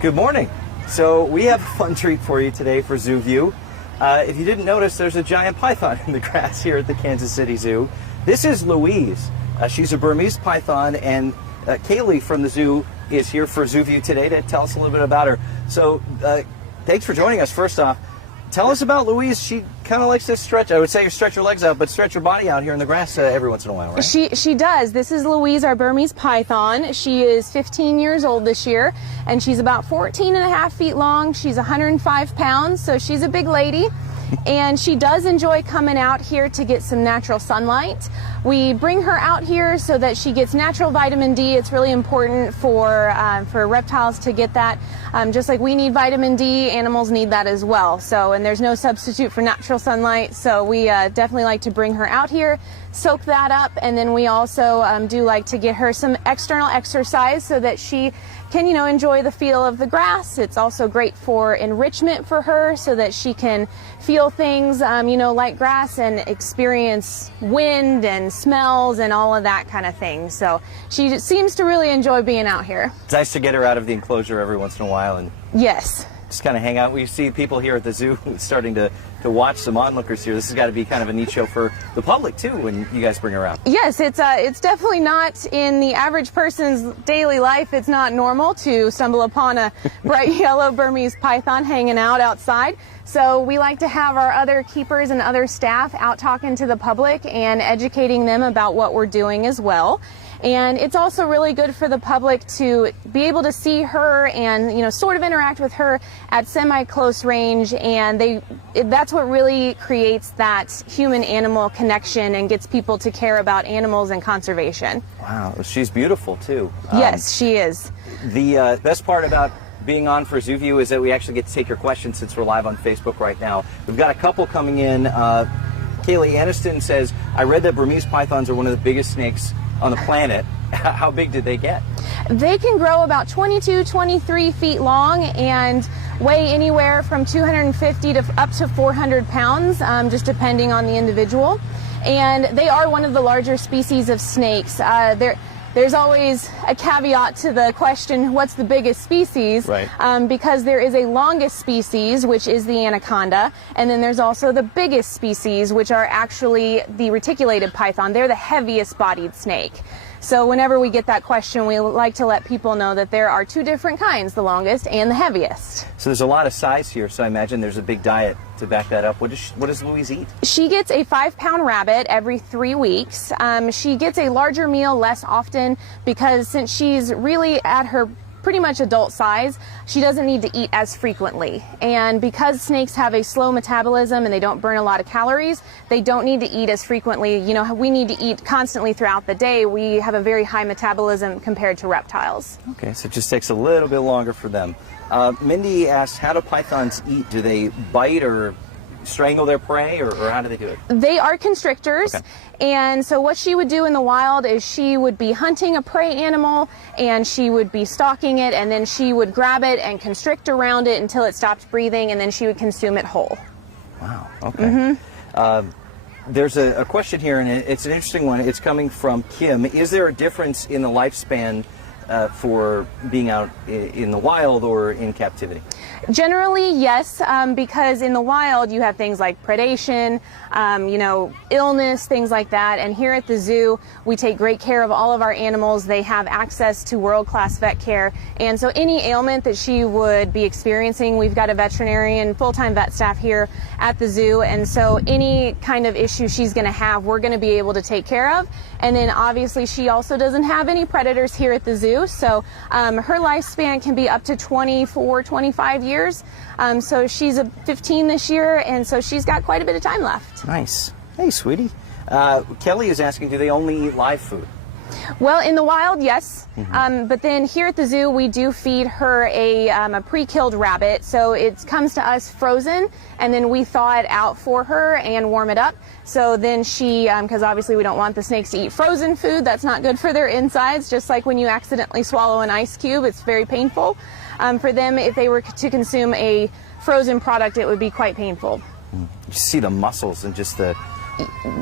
Good morning. So we have a fun treat for you today for Zoo View. If you didn't notice, there's a giant python in the grass here at the Kansas City Zoo. This is Louise. She's a Burmese python, and Kaylee from the zoo is here for Zoo View today to tell us a little bit about her. So thanks for joining us. First off, tell us about Louise. She kind of likes to stretch, I would say stretch her legs out, but stretch her body out here in the grass every once in a while, right? She does. This is Louise, our Burmese python. She is 15 years old this year, and she's about 14 and a half feet long. She's 105 pounds, so she's a big lady. And she does enjoy coming out here to get some natural sunlight. We bring her out here so that she gets natural vitamin D. It's really important for reptiles to get that. Just like we need vitamin D, animals need that as well. So, and there's no substitute for natural sunlight. So we definitely like to bring her out here, soak that up, and then we also do like to get her some external exercise so that she can, enjoy the feel of the grass. It's also great for enrichment for her so that she can feel things, like grass and experience wind and smells and all of that kind of thing. So she seems to really enjoy being out here. It's nice to get her out of the enclosure every once in a while and yes, just kind of hang out. We see people here at the zoo starting to watch some onlookers here. This has got to be kind of a neat show for the public too when you guys bring her out. Yes, it's definitely not in the average person's daily life. It's not normal to stumble upon a bright yellow Burmese python hanging out outside. So we like to have our other keepers and other staff out talking to the public and educating them about what we're doing as well. And it's also really good for the public to be able to see her and, sort of interact with her at semi-close range. And that's what really creates that human-animal connection and gets people to care about animals and conservation. Wow, she's beautiful too. Yes, she is. The best part about being on for Zoo View is that we actually get to take your questions since we're live on Facebook right now. We've got a couple coming in. Kaylee Aniston says, I read that Burmese pythons are one of the biggest snakes on the planet. How big did they get? They can grow about 22, 23 feet long and weigh anywhere from 250 to up to 400 pounds, just depending on the individual. And they are one of the larger species of snakes. There's always a caveat to the question, what's the biggest species? Right. Because there is a longest species, which is the anaconda, and then there's also the biggest species, which are actually the reticulated python. They're the heaviest bodied snake. So whenever we get that question, we like to let people know that there are two different kinds, the longest and the heaviest. So there's a lot of size here, so I imagine there's a big diet to back that up. What does Louise eat? She gets a 5-pound rabbit every 3 weeks. She gets a larger meal less often because since she's really at her pretty much adult size, she doesn't need to eat as frequently. And because snakes have a slow metabolism and they don't burn a lot of calories, they don't need to eat as frequently. We need to eat constantly throughout the day. We have a very high metabolism compared to reptiles. Okay, so it just takes a little bit longer for them. Mindy asks, how do pythons eat? Do they bite or strangle their prey, or how do they do it? They are constrictors. Okay. And so what she would do in the wild is she would be hunting a prey animal and she would be stalking it, and then she would grab it and constrict around it until it stopped breathing, and then she would consume it whole. Wow, okay. There's a question here, and it's an interesting one. It's coming from Kim. Is there a difference in the lifespan for being out in the wild or in captivity? Generally, yes, because in the wild you have things like predation, illness, things like that. And here at the zoo, we take great care of all of our animals. They have access to world-class vet care. And so any ailment that she would be experiencing, we've got a veterinarian, full-time vet staff here at the zoo. And so any kind of issue she's going to have, we're going to be able to take care of. And then obviously she also doesn't have any predators here at the zoo. So her lifespan can be up to 24, 25 years. So she's 15 this year, and so she's got quite a bit of time left. Nice. Hey, sweetie. Kelly is asking, do they only eat live food? Well, in the wild, yes. But then here at the zoo, we do feed her a pre-killed rabbit. So it comes to us frozen, and then we thaw it out for her and warm it up. So then she, because obviously we don't want the snakes to eat frozen food. That's not good for their insides. Just like when you accidentally swallow an ice cube, it's very painful. For them, if they were to consume a frozen product, it would be quite painful. You see the muscles and just the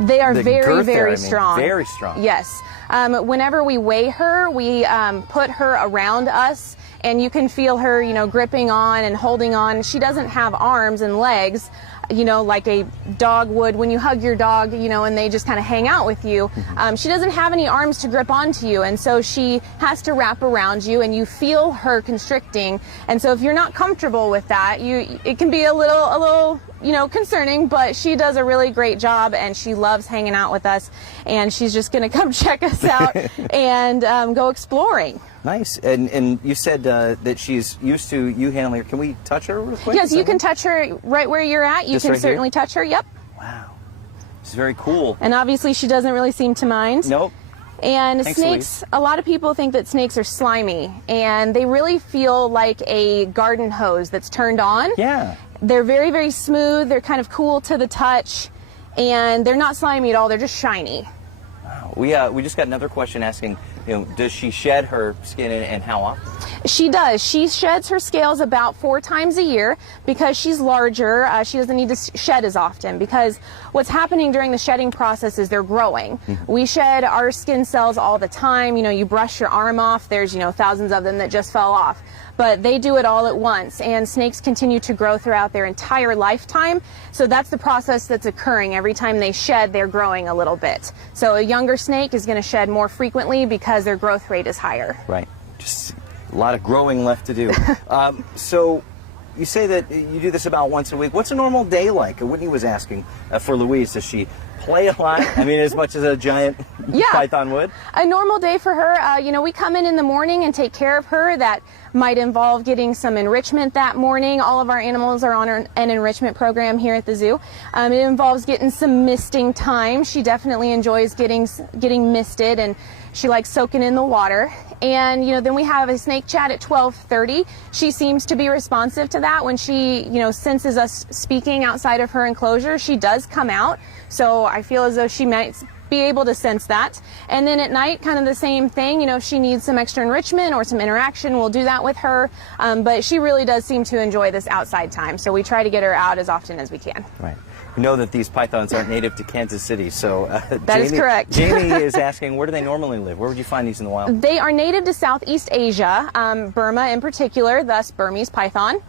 They are The very, girth there, very I mean, strong. very strong. Yes. Whenever we weigh her, we put her around us, and you can feel her, gripping on and holding on. She doesn't have arms and legs, like a dog would when you hug your dog, and they just kind of hang out with you. She doesn't have any arms to grip onto you, and so she has to wrap around you, and you feel her constricting. And so if you're not comfortable with that, it can be a little concerning, but she does a really great job, and she loves hanging out with us, and she's just going to come check us out and go exploring. Nice. And you said that she's used to you handling her. Can we touch her real quick? Yes, you can touch her right where you're at. You Just can right certainly here? touch her. Yep. Wow. It's very cool. And obviously she doesn't really seem to mind. Nope. And Thanks, snakes, a lot of people think that snakes are slimy, and they really feel like a garden hose that's turned on. Yeah. They're very, very smooth. They're kind of cool to the touch, and they're not slimy at all. They're just shiny. Wow. We just got another question asking, does she shed her skin and how often? She does. She sheds her scales about 4 times a year because she's larger. She doesn't need to shed as often because what's happening during the shedding process is they're growing. We shed our skin cells all the time. You brush your arm off. There's, thousands of them that just fell off. But they do it all at once, and snakes continue to grow throughout their entire lifetime. So that's the process that's occurring. Every time they shed, they're growing a little bit. So a younger snake is going to shed more frequently because their growth rate is higher. Right. Just a lot of growing left to do. So you say that you do this about once a week. What's a normal day like? Whitney was asking for Louise. Does she play a lot? I mean, as much as a giant python would? A normal day for her, we come in the morning and take care of her. That might involve getting some enrichment that morning. All of our animals are on an enrichment program here at the zoo. It involves getting some misting time. She definitely enjoys getting misted, and she likes soaking in the water. And then we have a snake chat at 12:30. She seems to be responsive to that. When she senses us speaking outside of her enclosure, she does come out. So I feel as though she might be able to sense that. And then at night, kind of the same thing. If she needs some extra enrichment or some interaction, we'll do that with her. But she really does seem to enjoy this outside time. So we try to get her out as often as we can. Right. We know that these pythons aren't native to Kansas City, so that is correct. Jamie is asking, where do they normally live? Where would you find these in the wild? They are native to Southeast Asia, Burma in particular, thus Burmese python.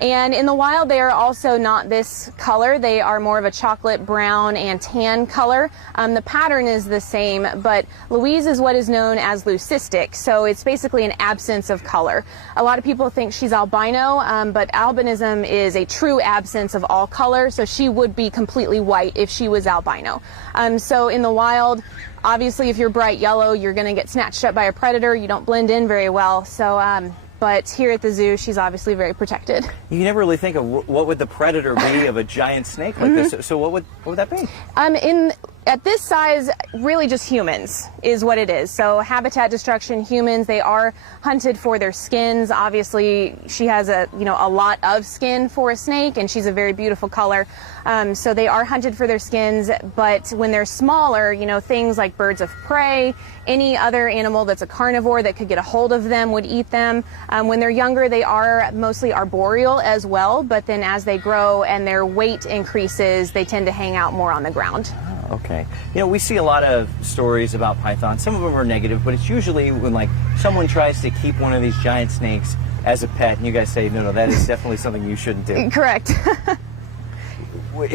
And in the wild, they are also not this color. They are more of a chocolate brown and tan color. The pattern is the same, but Louise is what is known as leucistic, so it's basically an absence of color. A lot of people think she's albino, but albinism is a true absence of all color, so she would be completely white if she was albino. So in the wild, obviously if you're bright yellow, you're going to get snatched up by a predator. You don't blend in very well. So but here at the zoo, she's obviously very protected. You never really think of what would the predator be of a giant snake like this. So what would that be? At this size, really just humans is what it is. So habitat destruction, humans, they are hunted for their skins. Obviously, she has a lot of skin for a snake, and she's a very beautiful color. So they are hunted for their skins, but when they're smaller, things like birds of prey, any other animal that's a carnivore that could get a hold of them would eat them. When they're younger, they are mostly arboreal as well, but then as they grow and their weight increases, they tend to hang out more on the ground. Okay. We see a lot of stories about pythons. Some of them are negative, but it's usually when someone tries to keep one of these giant snakes as a pet, and you guys say, no, that is definitely something you shouldn't do. Correct. What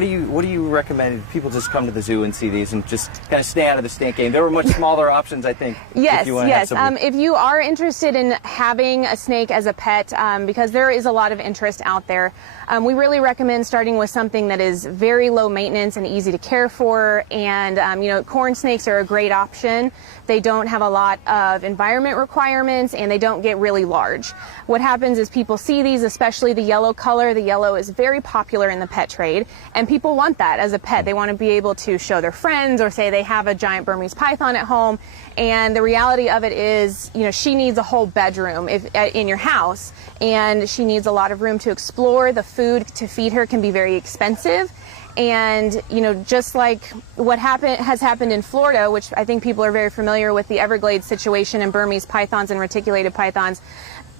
do you recommend? People just come to the zoo and see these and just kind of stay out of the snake game. There were much smaller options, I think. Yes, if you want to have somebody. If you are interested in having a snake as a pet, because there is a lot of interest out there, we really recommend starting with something that is very low maintenance and easy to care for. And corn snakes are a great option. They don't have a lot of environment requirements, and they don't get really large. What happens is people see these, especially the yellow color. The yellow is very popular in the pet trade, and people want that as a pet. They want to be able to show their friends or say they have a giant Burmese python at home. And the reality of it is, she needs a whole bedroom in your house, and she needs a lot of room to explore. The food to feed her can be very expensive. And, just like what has happened in Florida, which I think people are very familiar with, the Everglades situation and Burmese pythons and reticulated pythons,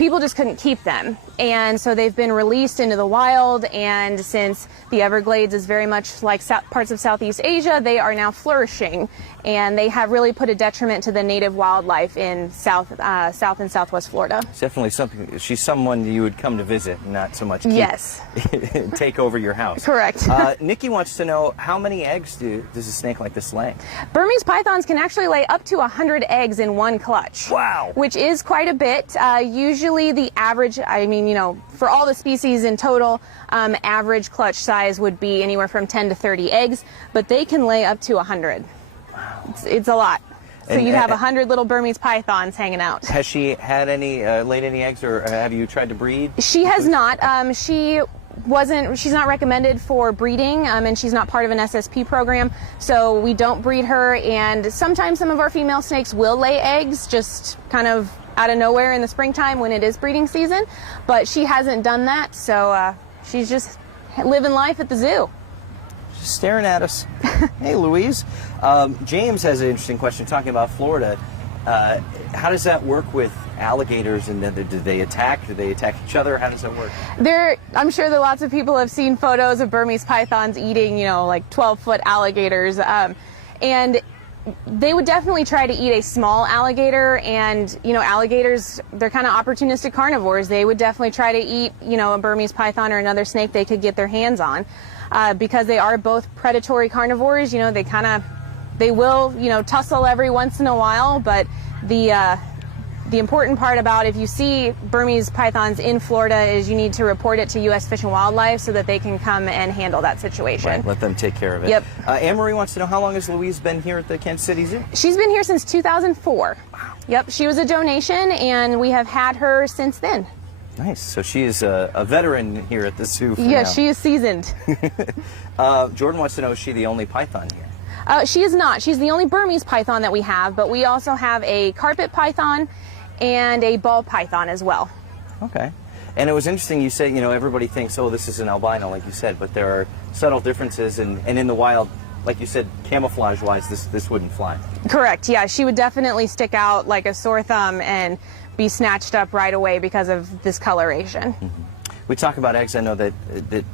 people just couldn't keep them. And so they've been released into the wild, and since the Everglades is very much like parts of Southeast Asia, they are now flourishing, and they have really put a detriment to the native wildlife in South and Southwest Florida. It's definitely something. She's someone you would come to visit, not so much keep, Yes. take over your house. Correct. Nikki wants to know, how many eggs does a snake like this lay? Burmese pythons can actually lay up to 100 eggs in one clutch. Wow. Which is quite a bit. Usually the average, I mean, you know, for all the species in total, average clutch size would be anywhere from 10 to 30 eggs, but they can lay up to 100. Wow. It's a lot. So you'd have 100 little Burmese pythons hanging out. Has she had any, laid any eggs, or have you tried to breed? She has not. She's not recommended for breeding, and she's not part of an SSP program, so we don't breed her. And sometimes some of our female snakes will lay eggs, just kind of out of nowhere in the springtime when it is breeding season, but she hasn't done that, so she's just living life at the zoo. Just staring at us. Hey, Louise. James has an interesting question talking about Florida. How does that work with alligators, and do they attack each other? How does that work? I'm sure that lots of people have seen photos of Burmese pythons eating, you know, like 12-foot alligators, and they would definitely try to eat a small alligator. And, you know, alligators, they're kind of opportunistic carnivores. They would definitely try to eat, you know, a Burmese python or another snake they could get their hands on, because they are both predatory carnivores. You know, they will, you know, tussle every once in a while, but the important part about if you see Burmese pythons in Florida is you need to report it to U.S. Fish and Wildlife so that they can come and handle that situation. Right, let them take care of it. Yep. Anne-Marie wants to know, how long has Louise been here at the Kansas City Zoo? She's been here since 2004. Wow. Yep, she was a donation, and we have had her since then. Nice. So she is a veteran here at the zoo for Yeah, now. she is seasoned. Jordan wants to know, is she the only python here? She is not. She's the only Burmese python that we have, but we also have a carpet python and a ball python as well. Okay. And it was interesting, you said, you know, everybody thinks, oh, this is an albino, like you said, but there are subtle differences, and in the wild, like you said, camouflage-wise, this wouldn't fly. Correct, yeah. She would definitely stick out like a sore thumb and be snatched up right away because of this coloration. Mm-hmm. We talk about eggs. I know that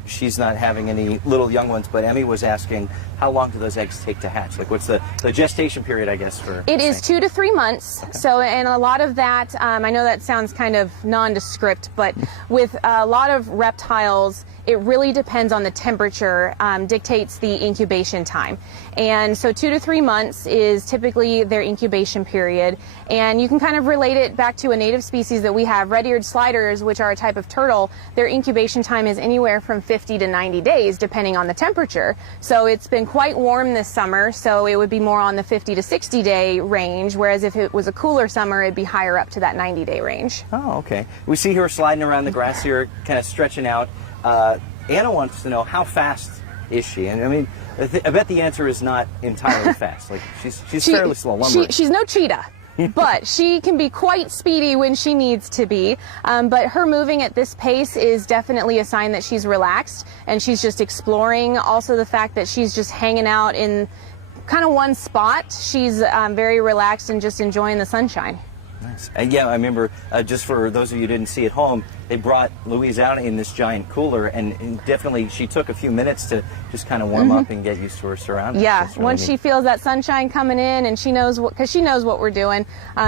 she's not having any little young ones, but Emmy was asking, how long do those eggs take to hatch? Like, what's the gestation period, I guess, for It is 2 to 3 months. Okay. So, and a lot of that, I know that sounds kind of nondescript, but with a lot of reptiles, it really depends on the temperature, dictates the incubation time. And so 2 to 3 months is typically their incubation period. And you can kind of relate it back to a native species that we have, red-eared sliders, which are a type of turtle. Their incubation time is anywhere from 50 to 90 days, depending on the temperature. So it's been quite warm this summer, so it would be more on the 50 to 60 day range, whereas if it was a cooler summer, it'd be higher up to that 90-day range. Oh, okay. We see her sliding around the grass here, kind of stretching out. Anna wants to know, how fast is she? And I mean, I bet the answer is not entirely fast. Like, she's fairly slow lumbering. She's no cheetah. But she can be quite speedy when she needs to be. But her moving at this pace is definitely a sign that she's relaxed and she's just exploring. Also the fact that she's just hanging out in kind of one spot. She's very relaxed and just enjoying the sunshine. Nice. And yeah, I remember, just for those of you who didn't see at home, they brought Louise out in this giant cooler, and definitely she took a few minutes to just kind of warm up and get used to her surroundings. Yeah, really once she feels that sunshine coming in, and she knows because she knows what we're doing,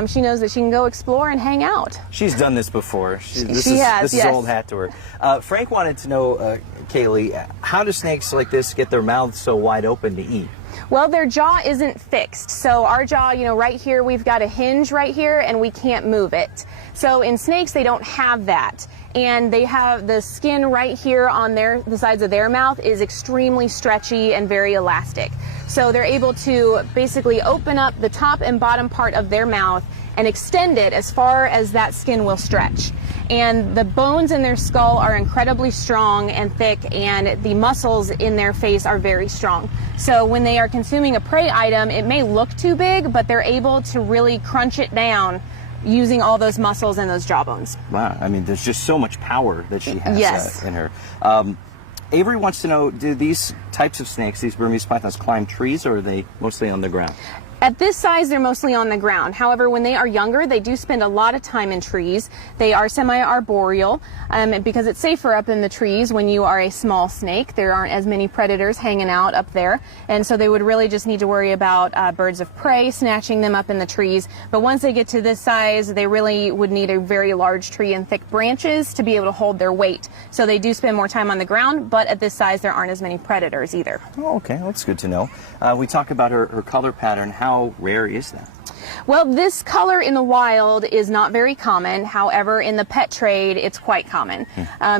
she knows that she can go explore and hang out. She's done this before. This has, is old hat to her. Frank wanted to know, Kaylee, how do snakes like this get their mouths so wide open to eat? Well, their jaw isn't fixed. So our jaw, you know, right here, we've got a hinge right here and we can't move it. So in snakes, they don't have that. And they have the skin right here on the sides of their mouth is extremely stretchy and very elastic. So they're able to basically open up the top and bottom part of their mouth and extend it as far as that skin will stretch. And the bones in their skull are incredibly strong and thick, and the muscles in their face are very strong. So when they are consuming a prey item, it may look too big, but they're able to really crunch it down using all those muscles and those jawbones. Wow, I mean, there's just so much power that she has Yes. in her. Avery wants to know, do these types of snakes, these Burmese pythons, climb trees, or are they mostly on the ground? At this size, they're mostly on the ground. However, when they are younger, they do spend a lot of time in trees. They are semi-arboreal because it's safer up in the trees when you are a small snake. There aren't as many predators hanging out up there. And so they would really just need to worry about birds of prey snatching them up in the trees. But once they get to this size, they really would need a very large tree and thick branches to be able to hold their weight. So they do spend more time on the ground, but at this size, there aren't as many predators either. Oh, okay, that's good to know. We talk about her color pattern. How rare is that? Well, this color in the wild is not very common. However, in the pet trade, it's quite common.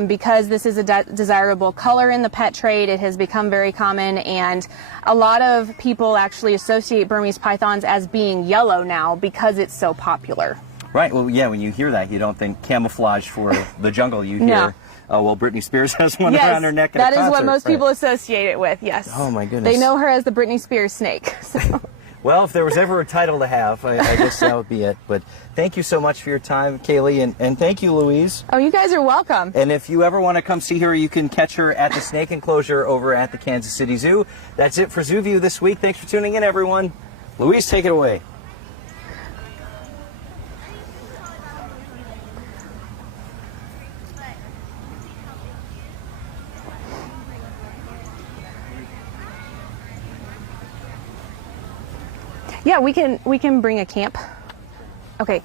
Because this is a desirable color in the pet trade, it has become very common, and a lot of people actually associate Burmese pythons as being yellow now because it's so popular. Right, well, yeah, when you hear that, you don't think camouflage for the jungle. You hear, No. oh, well, Britney Spears has one Yes, around her neck at a that concert. is what most Right. people associate it with, yes. Oh, my goodness. They know her as the Britney Spears snake. So. Well, if there was ever a title to have, I guess that would be it. But thank you so much for your time, Kaylee, and thank you, Louise. Oh, you guys are welcome. And if you ever want to come see her, you can catch her at the snake enclosure over at the Kansas City Zoo. That's it for Zoo View this week. Thanks for tuning in, everyone. Louise, take it away. Yeah, we can bring a camp. Okay.